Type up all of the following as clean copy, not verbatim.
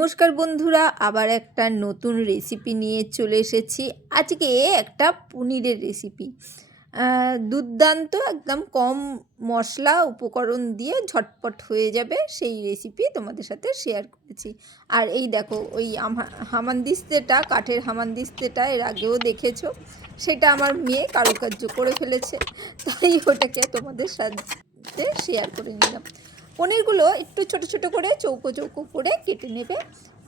নমস্কার বন্ধুরা, আবার একটা নতুন রেসিপি নিয়ে চলে এসেছি। আজকে একটা পনিরের রেসিপি, দুর্দান্ত, একদম কম মশলা উপকরণ দিয়ে ঝটপট হয়ে যাবে সেই রেসিপি তোমাদের সাথে শেয়ার করেছি। আর এই দেখো, ওই হামানদিস্তেটা, কাঠের হামানদিস্তেটা এর আগেও দেখেছো, সেটা আমার মেয়ে কারুকার্য করে ফেলেছে, তাই ওটাকে তোমাদের সাথে শেয়ার করে নিলাম। পনিরগুলো একটু ছোট ছোট করে চৌকো চৌকো করে কেটে নেবে।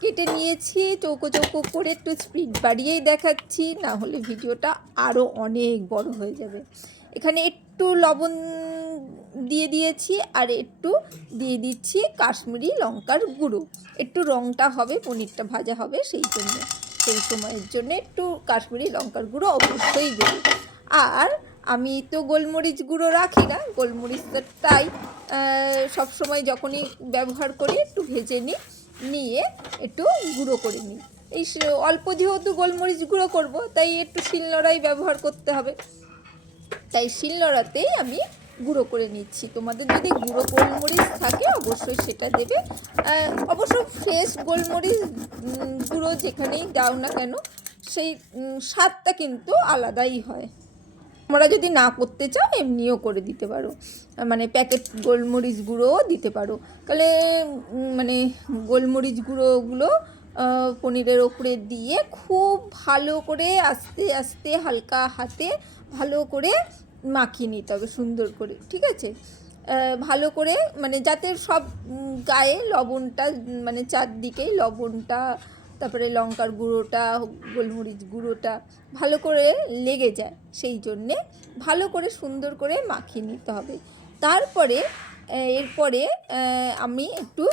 কেটে নিয়েছি চৌকো চৌকো করে, একটু স্পিড বাড়িয়েই দেখাচ্ছি, না হলে ভিডিওটা আরও অনেক বড় হয়ে যাবে। এখানে একটু লবণ দিয়ে দিয়েছি, আর একটু দিয়ে দিচ্ছি কাশ্মীরি লঙ্কার গুঁড়ো। একটু রঙটা হবে, পনিরটা ভাজা হবে, সেই সময়ের জন্য একটু কাশ্মীরি লঙ্কার গুঁড়ো অবশ্যই দেবো। আর আমি তো গোলমরিচ গুঁড়ো রাখি না, গোলমরিচটাই সবসময় যখনই ব্যবহার করি একটু ভেজে নিয়ে একটু গুঁড়ো করে নিই। এই অল্প যেহেতু গোলমরিচ গুঁড়ো করব, তাই একটু শিলনোড়াই ব্যবহার করতে হবে, তাই শিলনোড়াতেই আমি গুঁড়ো করে নিচ্ছি। তোমাদের যদি গুঁড়ো গোলমরিচ থাকে অবশ্যই সেটা দেবে। অবশ্য ফ্রেশ গোলমরিচ গুঁড়ো যেখানেই দাও না কেন, সেই স্বাদটা কিন্তু আলাদাই হয়। তোমরা যদি না করতে চাও এমনিও করে দিতে পারো, মানে প্যাকেট গোলমরিচ গুঁড়োও দিতে পারো। তাহলে মানে গোলমরিচ গুঁড়োগুলো পনিরের ওপরে দিয়ে খুব ভালো করে আস্তে আস্তে হালকা হাতে ভালো করে মাখিয়ে নিতে হবে, সুন্দর করে, ঠিক আছে? ভালো করে, মানে যাতে সব গায়ে লবণটা, মানে চারদিকেই লবণটা, তারপরে লঙ্কার গুঁড়োটা, গোলমরিচ গুঁড়োটা ভালো করে লেগে যায়, সেই জন্যে ভালো করে সুন্দর করে মাখিয়ে নিতে হবে। তারপরে এরপরে আমি একটু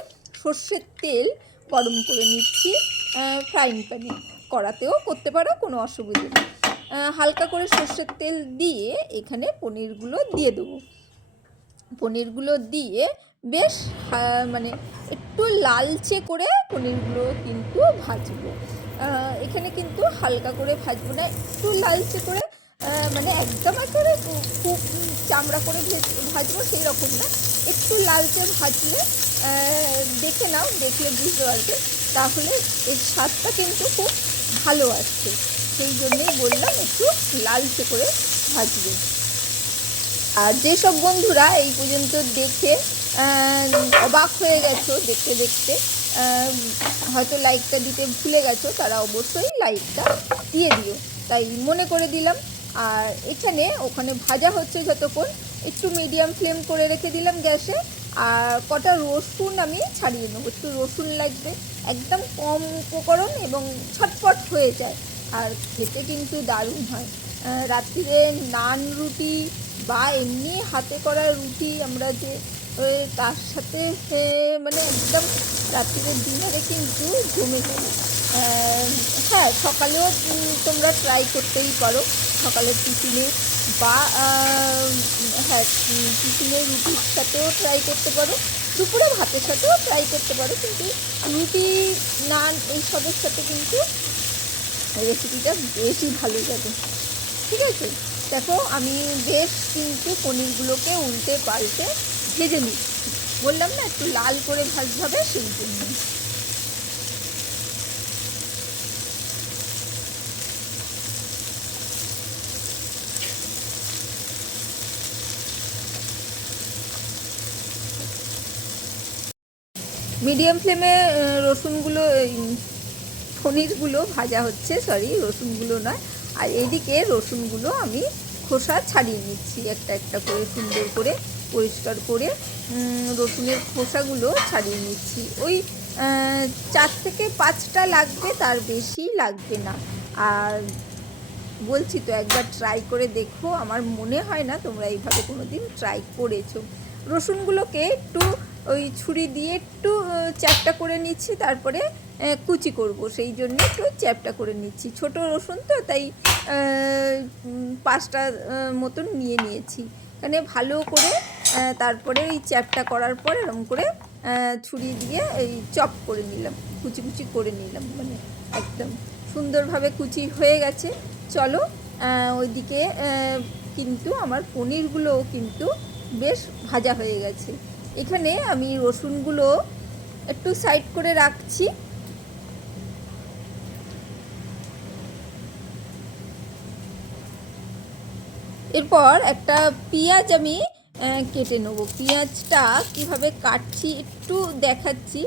সর্ষের তেল গরম করে নিচ্ছি ফ্রাইং প্যানে, কড়াতেও করতে পারো, কোনো অসুবিধা নেই। হালকা করে সর্ষের তেল দিয়ে এখানে পনিরগুলো দিয়ে দেবো। পনিরগুলো দিয়ে বেশ মানে একটু লালচে করে পনিরগুলো কিন্তু ভাজবো। এখানে কিন্তু হালকা করে ভাজবো না, একটু লালচে করে, মানে একদম একেবারে খুব চামড়া করে ভাজবো সেই রকম না, একটু লালচে ভাজলে দেখে নাও, দেখলে বুঝতে পারবে, তাহলে এর স্বাদটা কিন্তু খুব ভালো আসছে। সেই জন্যেই বললাম একটু লালচে করে ভাজবে। আর যেসব বন্ধুরা এই পর্যন্ত দেখে অবাক হয়ে গেছো দেখতে দেখতে, হয়তো লাইকটা দিতে ভুলে গেছো, তারা অবশ্যই লাইকটা দিয়ে দিও, তাই মনে করে দিলাম। আর ওখানে ভাজা হচ্ছে যতক্ষণ, একটু মিডিয়াম ফ্লেম করে রেখে দিলাম গ্যাসে। আর কটা রসুন আমি ছাড়িয়ে নেবো, একটু রসুন লাগবে, একদম কম উপকরণ এবং ছটপট হয়ে যায়, আর খেতে কিন্তু দারুণ হয়। রাত্রিরে নান রুটি বা এমনি হাতে করা রুটি আমরা যে তার সাথে মানে একদম রাত্রিরে ডিনারে কিন্তু জমে যাবে। হ্যাঁ, সকালেও তোমরা ট্রাই করতেই পারো, সকালের টিফিনে বা হ্যাঁ, টিফিনের রুটির সাথেও ট্রাই করতে পারো, দুপুরে ভাতের সাথেও ট্রাই করতে পারো, কিন্তু রুটি, নান এইসবের সাথে কিন্তু রেসিপিটা বেশি ভালো যাবে, ঠিক আছে? দেখো, আমি বেশ কিন্তু পনিরগুলোকে উল্টে পাল্টে ভেজে নিচ্ছি, বললাম না একটু লাল করে ভাজতে হবে, সেই জন্য। মিডিয়াম ফ্লেমে রসুনগুলো, পনিরগুলো ভাজা হচ্ছে, সরি রসুনগুলো নয়। আর এদিকে রসুনগুলো আমি খোসা ছাড়িয়ে নিচ্ছি, একটা একটা করে সুন্দর করে পরিষ্কার করে রসুনের খোসাগুলো ছাড়িয়ে নিচ্ছি। ওই 4 থেকে 5টা লাগবে, তার বেশি লাগবে না। আর বলছি তো, একবার ট্রাই করে দেখো, আমার মনে হয় না তোমরা এইভাবে কোনো দিন ট্রাই করেছো। রসুনগুলোকে একটু ওই ছুরি দিয়ে একটু চ্যাপটা করে নিচ্ছি, তারপরে কুচি করব, সেই জন্য একটু চ্যাপটা করে নিচ্ছি। ছোট রসুন তো, তাই 5টা মতন নিয়েছি। এখানে ভালো করে তারপরে ওই চ্যাপটা করার পর এরকম করে ছুরি দিয়ে এই চপ করে নিলাম, কুচি কুচি করে নিলাম, মানে একদম সুন্দরভাবে কুচি হয়ে গেছে। চলো, ওইদিকে কিন্তু আমার পনিরগুলোও কিন্তু বেশ ভাজা হয়ে গেছে। এখানে আমি রসুনগুলো একটু সাইড করে রাখছি, এরপর একটা পেঁয়াজ আমি কেটে নেবো। পেঁয়াজটা কীভাবে কাটছি একটু দেখাচ্ছি।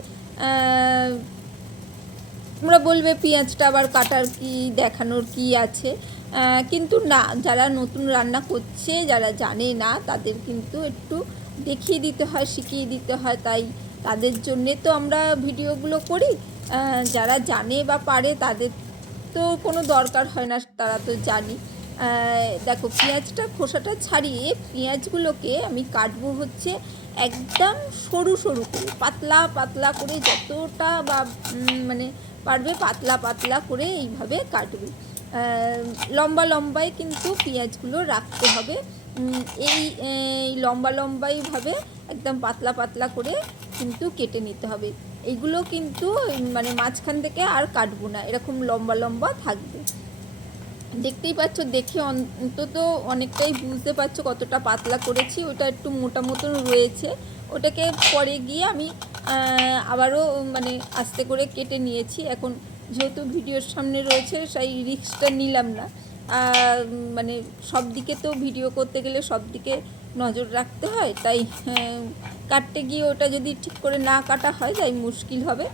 তোমরা বলবে পেঁয়াজটা আবার কাটার কি দেখানোর কি আছে, কিন্তু না, যারা নতুন রান্না করছে, যারা জানে না, তাদের কিন্তু একটু দেখিয়ে দিতে হয়, শিখিয়ে দিতে হয়। তাই তাদের জন্যে তো আমরা ভিডিওগুলো করি। যারা জানে বা পারে তাদের তো কোনো দরকার হয় না, তারা তো জানি। দেখো, পেঁয়াজটা খোসাটা ছাড়িয়ে পেঁয়াজগুলোকে আমি কাটবো হচ্ছে একদম সরু সরু করে, পাতলা পাতলা করে, যতটা বা মানে পারবে পাতলা পাতলা করে এইভাবে কাটবে। লম্বা লম্বাই কিন্তু পেঁয়াজগুলো রাখতে হবে। এই লম্বা লম্বাইভাবে একদম পাতলা পাতলা করে কিন্তু কেটে নিতে হবে। এইগুলো কিন্তু মানে মাঝখান থেকে আর কাটবো না, এরকম লম্বা লম্বা থাকবে। দেখতেই পাচ্ছ, দেখে অন্তত অনেকটাই বুঝতে পারছো কতটা পাতলা করেছি। ওটা একটু মোটা মতন রয়েছে, ওটাকে পরে গিয়ে আমি আবারও মানে আস্তে করে কেটে নিয়েছি। এখন যেহেতু ভিডিওর সামনে রয়েছে, সেই রিস্কটা নিলাম না। মানে সব দিকে তো ভিডিও করতে গেলে সব দিকে নজর রাখতে হয়, তাই কাটতে গিয়ে ওটা যদি ঠিক করে না কাটা হয় তাই মুশকিল হবে।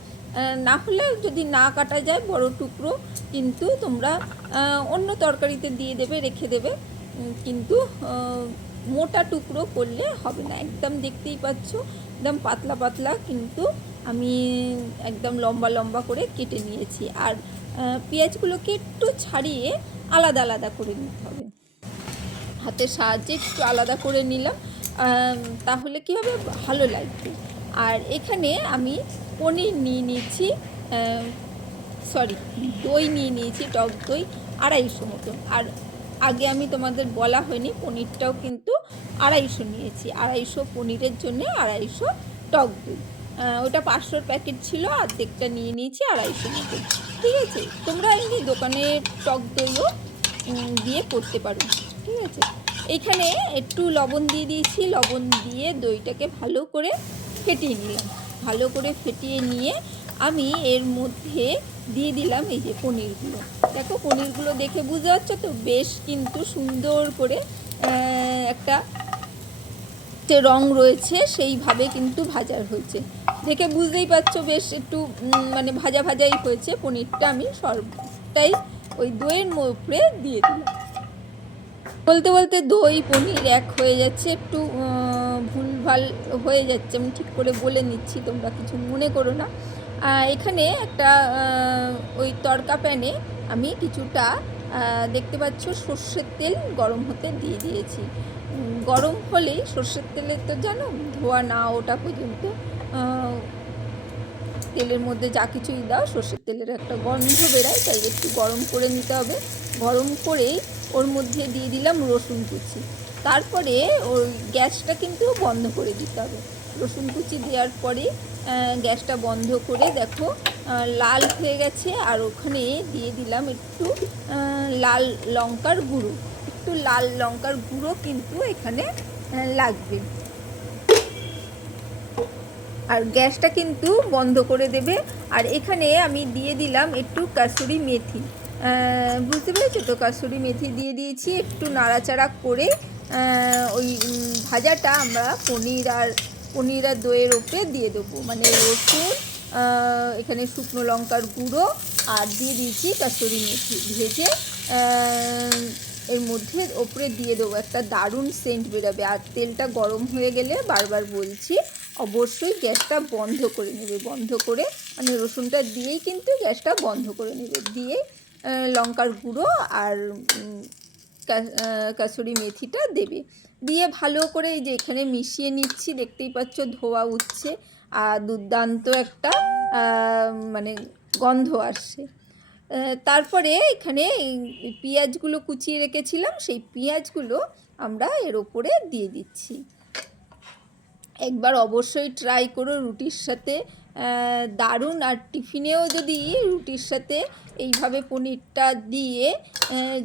না হলে যদি না কাটা যায় বড় টুকরো কিন্তু তোমরা অন্য তরকারিতে দিয়ে দেবে, রেখে দেবে, কিন্তু মোটা টুকরো করলে হবে না। একদম দেখতেই পাচ্ছ একদম পাতলা পাতলা কিন্তু আমি একদম লম্বা লম্বা করে কেটে নিয়েছি। আর পেঁয়াজগুলোকে একটু ছাড়িয়ে আলাদা আলাদা করে নিতে হবে, হাতের সাহায্যে একটু আলাদা করে নিলাম, তাহলে কী হবে, ভালো লাগবে। আর এখানে আমি পনির নিয়ে নিয়েছি, সরি, দই নিয়ে নিয়েছি, টক দই 250 মতন। আর আগে আমি তোমাদের বলা হয়নি, পনিরটাও কিন্তু 250 নিয়েছি। 250 পনিরের জন্য 250 টক দই। ওটা 500 প্যাকেট ছিল, অর্ধেকটা নিয়ে নিয়েছি 250 মতন। ঠিক আছে, তোমরা এমনি দোকানের টক দইও দিয়ে করতে পারো। ঠিক আছে, এইখানে একটু লবণ দিয়ে দিয়েছি, লবণ দিয়ে দইটাকে ভালো করে ফেটিয়ে নিলাম। ভালো করে ফেটিয়ে নিয়ে আমি এর মধ্যে দিয়ে দিলাম এই যে পনিরগুলো। দেখো, পনিরগুলো দেখে বুঝতে পারছো তো, বেশ কিন্তু সুন্দর করে একটা যে রং রয়েছে সেইভাবে কিন্তু ভাজা হয়েছে। দেখে বুঝতেই পারছো বেশ একটু মানে ভাজা ভাজাই হয়েছে। পনিরটা আমি সবটাই ওই দইয়ের উপরে দিয়ে দিলাম। বলতে বলতে দই পনির এক হয়ে যাচ্ছে, একটু ভুলভাল হয়ে যাচ্ছে, আমি ঠিক করে বলে নিচ্ছি, তোমরা কিছু মনে করো না। এখানে একটা ওই তড়কা প্যানে আমি কিছুটা দেখতে পাচ্ছ সর্ষের তেল গরম হতে দিয়ে দিয়েছি। গরম হলেই, সর্ষের তেলের তো জানো ধোয়া না ওটা পর্যন্ত, তেলের মধ্যে যা কিছুই দাও সর্ষের তেলের একটা গন্ধ বেরায়, তাই একটু গরম করে নিতে হবে। গরম করেই ওর মধ্যে দিয়ে দিলাম রসুন কুচি। তারপরে ওই গ্যাসটা কিন্তু বন্ধ করে দিতে হবে। রসুন কুচি দেওয়ার পরে গ্যাসটা বন্ধ করে দেখো লাল হয়ে গেছে। আর ওখানে দিয়ে দিলাম একটু লাল লঙ্কার গুঁড়ো। একটু লাল লঙ্কার গুঁড়ো কিন্তু এখানে লাগবে। আর গ্যাসটা কিন্তু বন্ধ করে দেবে। আর এখানে আমি দিয়ে দিলাম একটু কাসুরি মেথি। বুঝতে পেরেছো তো, কাসুরি মেথি দিয়ে দিয়েছি। একটু নাড়াচাড়া করে ওই ভাজাটা আমরা পনির আর দইয়ের ওপরে দিয়ে দেবো। মানে রসুন, এখানে শুকনো লঙ্কার গুঁড়ো আর দিয়ে দিয়েছি কাসুরি মেথি ভেজে এর মধ্যে ওপরে দিয়ে দেবো। একটা দারুণ সেন্ট বেরোবে। আর তেলটা গরম হয়ে গেলে, বারবার বলছি, অবশ্যই গ্যাসটা বন্ধ করে নেবে। বন্ধ করে মানে রসুনটা দিয়েই কিন্তু গ্যাসটা বন্ধ করে নেবে। দিয়ে লঙ্কার গুঁড়ো আর কাসুরি মেথিটা দেবে। দিয়ে ভালো করে এই যে এখানে মিশিয়ে নিচ্ছি, দেখতেই পাচ্ছ ধোয়া উঠছে আর দুর্দান্ত একটা মানে গন্ধ আসছে। তারপরে এখানে পেঁয়াজগুলো কুচিয়ে রেখেছিলাম, সেই পেঁয়াজগুলো আমরা এর ওপরে দিয়ে দিচ্ছি। একবার অবশ্যই ট্রাই করো রুটির সাথে, দারুণ। আর টিফিনেও যদি রুটির সাথে এইভাবে পনিরটা দিয়ে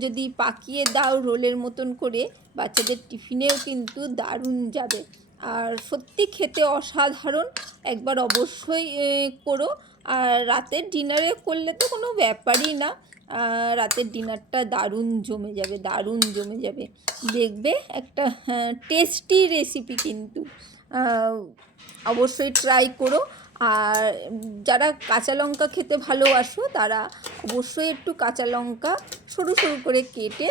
যদি পাকিয়ে দাও রোলের মতন করে, বাচ্চাদের টিফিনেও কিন্তু দারুণ যাবে। আর সত্যি খেতে অসাধারণ। একবার অবশ্যই করো। আর রাতের ডিনারে করলে তো কোনো ব্যাপারই না। রাতের ডিনারটা দারুণ জমে যাবে, দারুণ জমে যাবে। দেখবে একটা টেস্টি রেসিপি কিন্তু, অবশ্যই ট্রাই করো। আর যারা কাঁচা লঙ্কা খেতে ভালোবাসো তারা অবশ্যই একটু কাঁচা লঙ্কা সরু সরু করে কেটে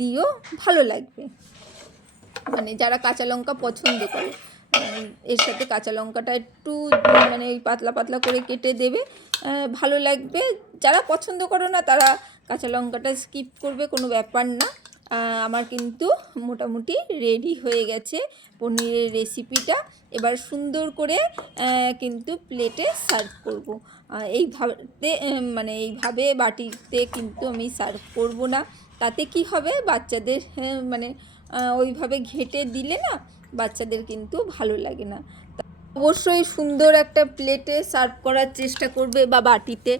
দিও, ভালো লাগবে। মানে যারা কাঁচা লঙ্কা পছন্দ করে এর সাথে কাঁচা লঙ্কাটা একটু মানে পাতলা পাতলা করে কেটে দেবে, ভালো লাগবে। যারা পছন্দ করো না তারা কাঁচা লঙ্কাটা স্কিপ করবে, কোনো ব্যাপার না। আমার কিন্তু মোটামুটি রেডি হয়ে গেছে পনিরের রেসিপিটা। এবার সুন্দর করে কিন্তু প্লেটে সার্ভ করব। এইভাবে মানে এইভাবে বাটিতে কিন্তু আমি সার্ভ করব না, তাতে কি হবে বাচ্চাদের মানে ওইভাবে ঘেঁটে দিলে না বাচ্চাদের কিন্তু ভালো লাগে না। অবশ্যই সুন্দর একটা প্লেটে সার্ভ করার চেষ্টা করবে বা বাটিতে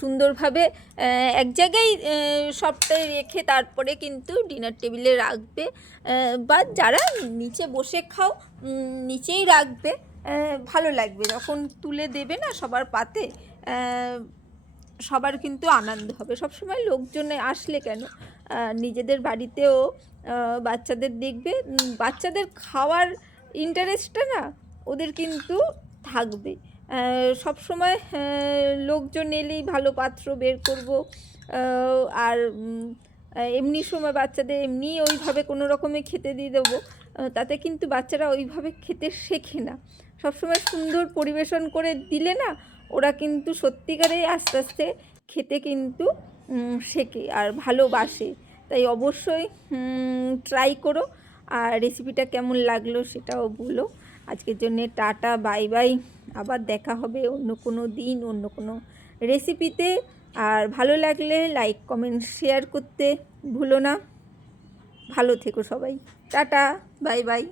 সুন্দরভাবে এক জায়গায় সবটাই রেখে তারপরে কিন্তু ডিনার টেবিলে রাখবে, বা যারা নিচে বসে খাও নিচেই রাখবে, ভালো লাগবে। যখন তুলে দেবে না সবার পাতে, সবার কিন্তু আনন্দ হবে। সবসময় লোকজনে আসলে কেন, নিজেদের বাড়িতেও বাচ্চাদের দেখবে, বাচ্চাদের খাওয়ার ইন্টারেস্টটা না ওদের কিন্তু থাকবে। সবসময় লোকজন এলেই ভালো পাত্র বের করব, আর এমনি সময় বাচ্চাদের এমনি ওইভাবে কোনো রকমে খেতে দিয়ে দেবো, তাতে কিন্তু বাচ্চারা ওইভাবে খেতে শেখে না। সবসময় সুন্দর পরিবেশন করে দিলে না ওরা কিন্তু সত্যিকারেই আস্তে আস্তে খেতে কিন্তু শেখে আর ভালোবাসে। তাই অবশ্যই ট্রাই করো, আর রেসিপিটা কেমন লাগলো সেটাও বলো। আজকের জন্যে টাটা, বাই বাই। আবার দেখা হবে অন্য কোনো দিন অন্য কোনো রেসিপিতে। আর ভালো লাগলে লাইক কমেন্ট শেয়ার করতে ভুলো না। ভালো থেকো সবাই, টাটা, বাই বাই।